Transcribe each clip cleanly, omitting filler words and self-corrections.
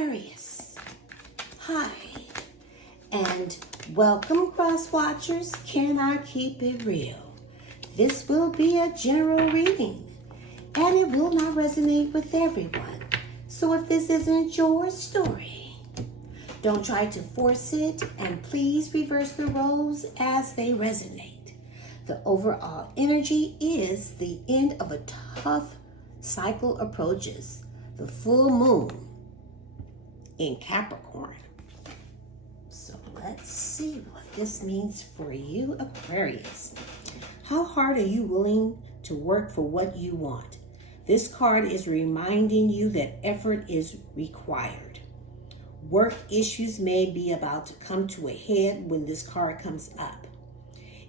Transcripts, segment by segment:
Aquarius. Hi, and welcome, cross watchers. Can I keep it real? This will be a general reading, and it will not resonate with everyone. So if this isn't your story, don't try to force it, and please reverse the roles as they resonate. The overall energy is the end of a tough cycle approaches. The full moon in Capricorn. So let's see what this means for you, Aquarius. How hard are you willing to work for what you want? This card is reminding you that effort is required. Work issues may be about to come to a head when this card comes up.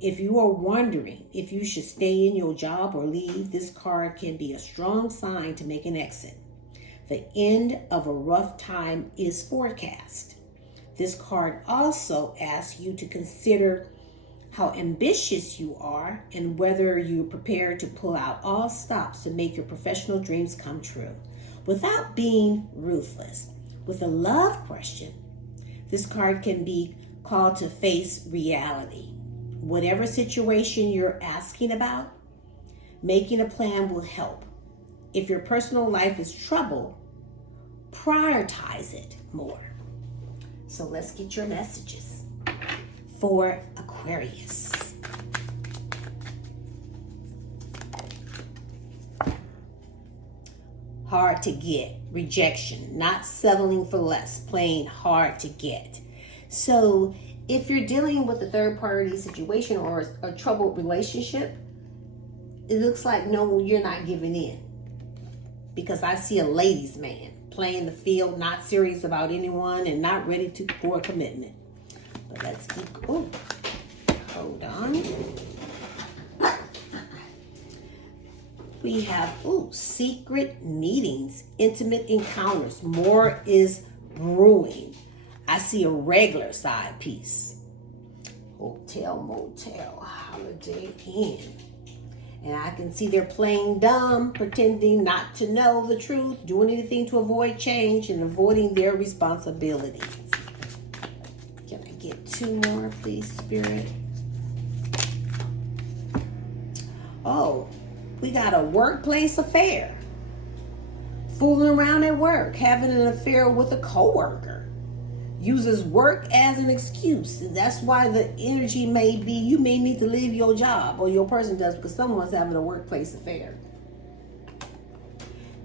If you are wondering if you should stay in your job or leave, this card can be a strong sign to make an exit. The end of a rough time is forecast. This card also asks you to consider how ambitious you are and whether you're prepared to pull out all stops to make your professional dreams come true without being ruthless. With a love question, this card can be called to face reality. Whatever situation you're asking about, making a plan will help. If your personal life is trouble, prioritize it more. So let's get your messages for Aquarius. Hard to get, rejection, not settling for less, plain hard to get. So if you're dealing with a third party situation or a troubled relationship, it looks like no, you're not giving in. Because I see a ladies' man playing the field, not serious about anyone and not ready for a commitment. But let's keep going. Hold on. We have, secret meetings, intimate encounters. More is brewing. I see a regular side piece. Hotel, motel, holiday inn. And I can see they're playing dumb, pretending not to know the truth, doing anything to avoid change and avoiding their responsibilities. Can I get two more, please, Spirit? Oh, we got a workplace affair. Fooling around at work, having an affair with a coworker. Uses work as an excuse. And that's why the energy may be, you may need to leave your job, or your person does, because someone's having a workplace affair.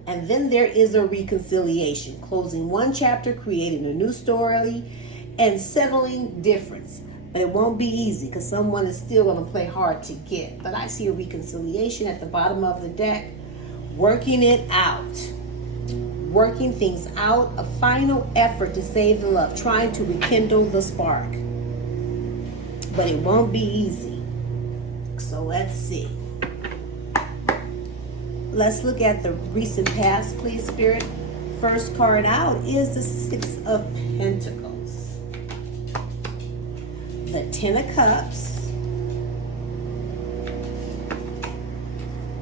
And then there is a reconciliation, closing one chapter, creating a new story, and settling difference. But it won't be easy because someone is still going to play hard to get. But I see a reconciliation at the bottom of the deck, working it out. Working things out, a final effort to save the love, trying to rekindle the spark. But it won't be easy. So let's see. Let's look at the recent past, please, Spirit. First card out is the Six of Pentacles. The Ten of Cups.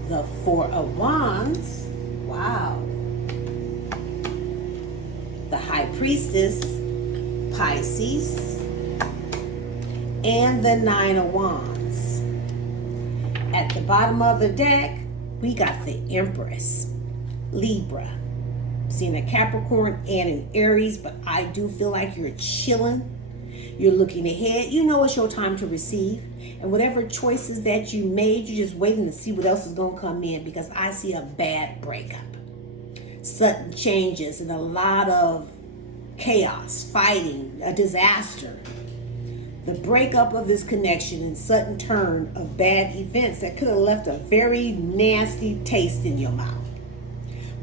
The Four of Wands. Wow. The High Priestess, Pisces, and the Nine of Wands. At the bottom of the deck, we got the Empress, Libra. Seeing a Capricorn and an Aries, but I do feel like you're chilling. You're looking ahead. You know it's your time to receive. And whatever choices that you made, you're just waiting to see what else is going to come in, because I see a bad breakup. Sudden changes and a lot of chaos, fighting, a disaster. The breakup of this connection and sudden turn of bad events that could have left a very nasty taste in your mouth.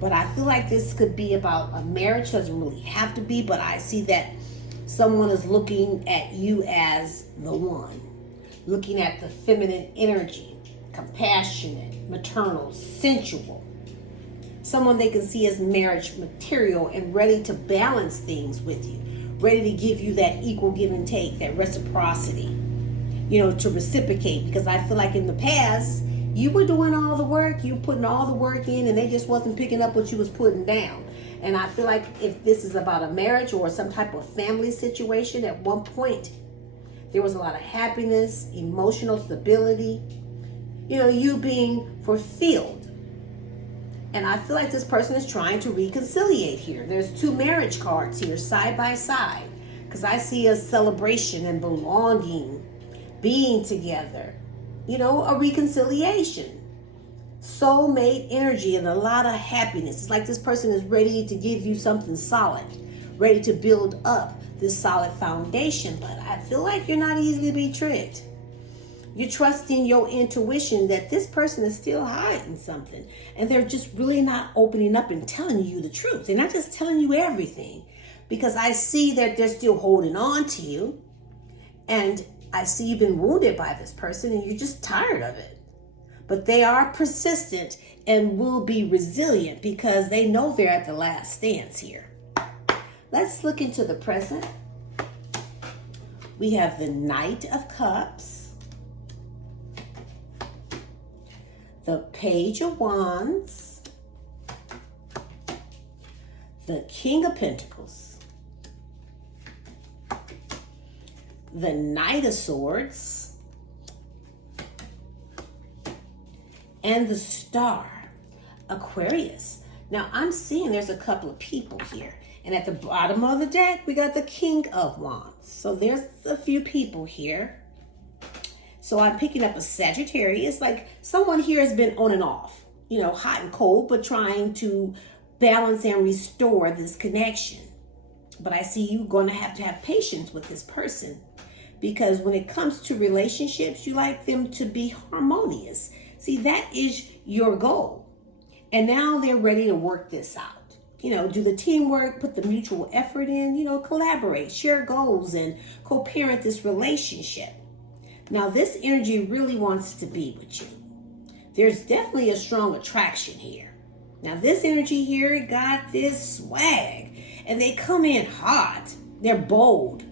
But I feel like this could be about a marriage. Doesn't really have to be, but I see that someone is looking at you as the one. Looking at the feminine energy, compassionate, maternal, sensual. Someone they can see as marriage material and ready to balance things with you. Ready to give you that equal give and take, that reciprocity. To reciprocate. Because I feel like in the past, you were doing all the work. You were putting all the work in and they just wasn't picking up what you was putting down. And I feel like if this is about a marriage or some type of family situation, at one point, there was a lot of happiness, emotional stability, you being fulfilled. And I feel like this person is trying to reconciliate here. There's 2 marriage cards here side by side, because I see a celebration and belonging, being together, a reconciliation. Soulmate energy and a lot of happiness. It's like this person is ready to give you something solid, ready to build up this solid foundation. But I feel like you're not easy to be tricked. You're trusting your intuition that this person is still hiding something, and they're just really not opening up and telling you the truth. They're not just telling you everything, because I see that they're still holding on to you, and I see you've been wounded by this person and you're just tired of it. But they are persistent and will be resilient because they know they're at the last stance here. Let's look into the present. We have the Knight of Cups, the Page of Wands, the King of Pentacles, the Knight of Swords, and the Star, Aquarius. Now I'm seeing there's a couple of people here. And at the bottom of the deck, we got the King of Wands. So there's a few people here. So I'm picking up a Sagittarius. Like someone here has been on and off, hot and cold, but trying to balance and restore this connection. But I see you going to have patience with this person, because when it comes to relationships, you like them to be harmonious. See, that is your goal. And now they're ready to work this out. Do the teamwork, put the mutual effort in, collaborate, share goals, and co-parent this relationship. Now, this energy really wants to be with you. There's definitely a strong attraction here. Now, this energy here got this swag, and they come in hot. They're bold,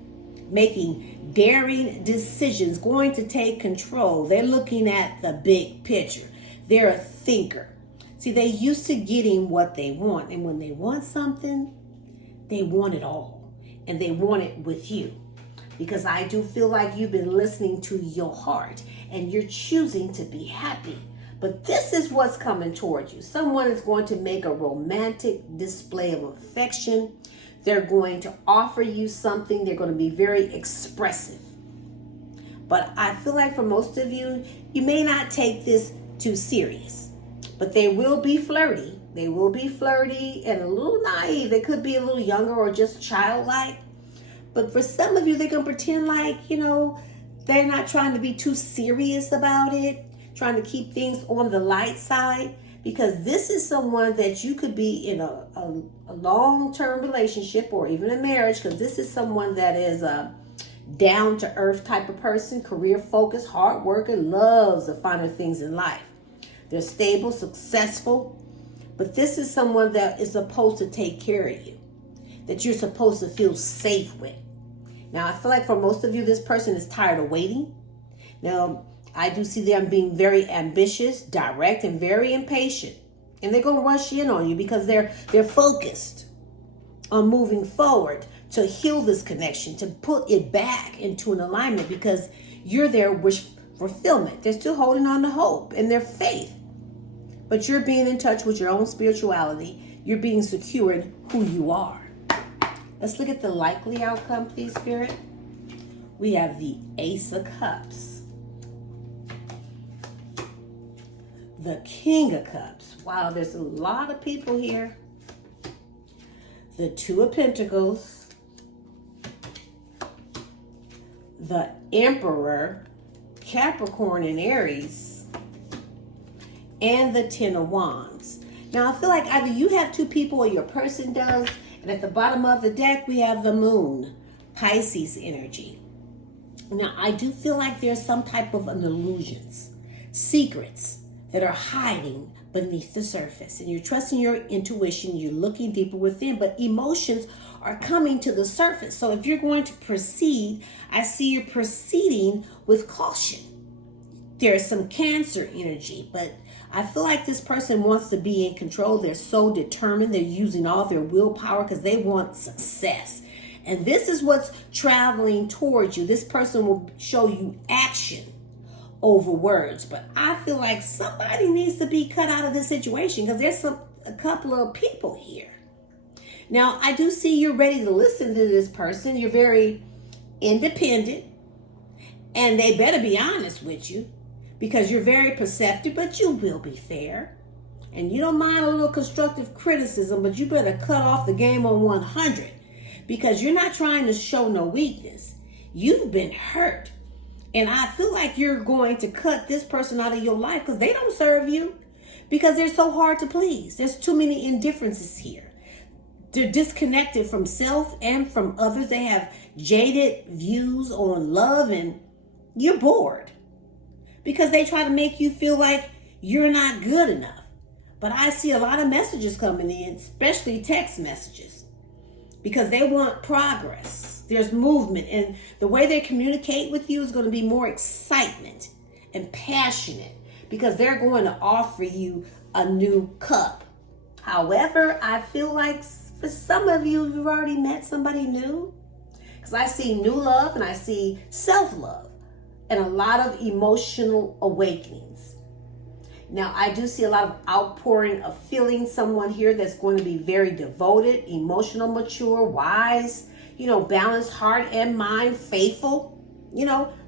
making daring decisions, going to take control. They're looking at the big picture. They're a thinker. See, they used to getting what they want. And when they want something, they want it all. And they want it with you. Because I do feel like you've been listening to your heart and you're choosing to be happy. But this is what's coming towards you. Someone is going to make a romantic display of affection. They're going to offer you something. They're going to be very expressive. But I feel like for most of you, you may not take this too serious. But they will be flirty. They will be flirty and a little naive. They could be a little younger or just childlike. But for some of you, they're going to pretend like, they're not trying to be too serious about it, trying to keep things on the light side. Because this is someone that you could be in a long-term relationship or even a marriage. Because this is someone that is a down-to-earth type of person, career-focused, hard-working, loves the finer things in life. They're stable, successful, but this is someone that is supposed to take care of you, that you're supposed to feel safe with. Now, I feel like for most of you, this person is tired of waiting. Now, I do see them being very ambitious, direct, and very impatient. And they're going to rush in on you because they're focused on moving forward to heal this connection, to put it back into an alignment, because you're their wish fulfillment. They're still holding on to hope and their faith. But you're being in touch with your own spirituality. You're being secure in who you are. Let's look at the likely outcome, please, Spirit. We have the Ace of Cups, the King of Cups. Wow, there's a lot of people here. The Two of Pentacles, the Emperor, Capricorn and Aries, and the Ten of Wands. Now, I feel like either you have two people or your person does. And at the bottom of the deck, we have the Moon, Pisces energy. Now, I do feel like there's some type of an illusions, secrets that are hiding beneath the surface. And you're trusting your intuition. You're looking deeper within. But emotions are coming to the surface. So if you're going to proceed, I see you're proceeding with caution. There's some Cancer energy, but I feel like this person wants to be in control. They're so determined. They're using all their willpower because they want success. And this is what's traveling towards you. This person will show you action over words. But I feel like somebody needs to be cut out of this situation because there's a couple of people here. Now, I do see you're ready to listen to this person. You're very independent. And they better be honest with you because you're very perceptive, but you will be fair. And you don't mind a little constructive criticism, but you better cut off the game on 100 because you're not trying to show no weakness. You've been hurt. And I feel like you're going to cut this person out of your life because they don't serve you because they're so hard to please. There's too many indifferences here. They're disconnected from self and from others. They have jaded views on love and you're bored because they try to make you feel like you're not good enough. But I see a lot of messages coming in, especially text messages, because they want progress. There's movement, and the way they communicate with you is going to be more excitement and passionate because they're going to offer you a new cup. However, I feel like for some of you, you've already met somebody new because I see new love and I see self-love and a lot of emotional awakenings. Now, I do see a lot of outpouring of feeling. Someone here that's going to be very devoted, emotional, mature, wise, balanced heart and mind, faithful,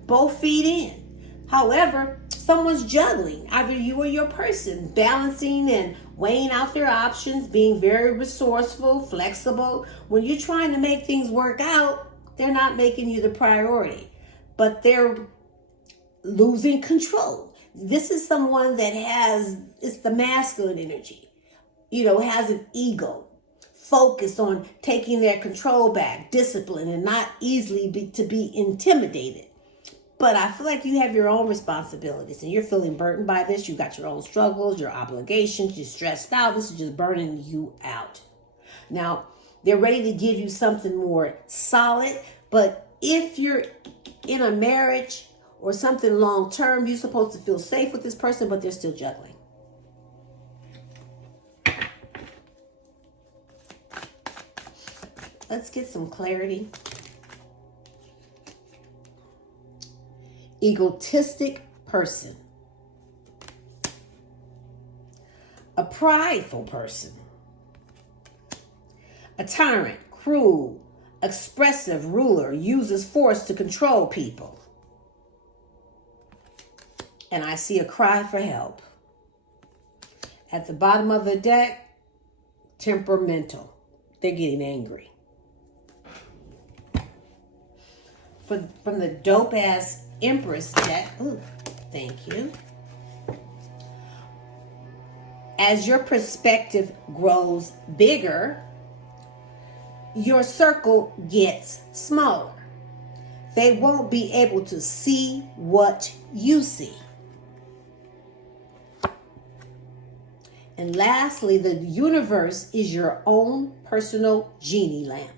both feed in. However, someone's juggling, either you or your person, balancing and weighing out their options, being very resourceful, flexible. When you're trying to make things work out, they're not making you the priority, but they're losing control. This is someone that it's the masculine energy, has an ego, focused on taking their control back, discipline, and not easily to be intimidated. But I feel like you have your own responsibilities and you're feeling burdened by this. You got your own struggles, your obligations, you're stressed out. This is just burning you out. Now, they're ready to give you something more solid. But if you're in a marriage or something long term, you're supposed to feel safe with this person, but they're still juggling. Let's get some clarity. Egotistic person. A prideful person. A tyrant, cruel, expressive ruler, uses force to control people. And I see a cry for help. At the bottom of the deck, temperamental. They're getting angry. From the dope-ass Empress deck, ooh, thank you. As your perspective grows bigger, your circle gets smaller. They won't be able to see what you see. And lastly, the universe is your own personal genie lamp.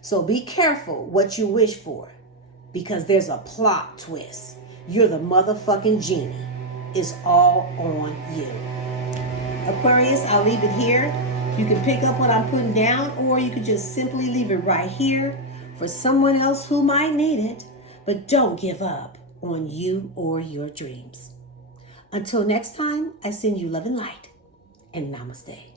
So be careful what you wish for, because there's a plot twist. You're the motherfucking genie. It's all on you. Aquarius, I'll leave it here. You can pick up what I'm putting down, or you could just simply leave it right here for someone else who might need it. But don't give up on you or your dreams. Until next time, I send you love and light, and namaste.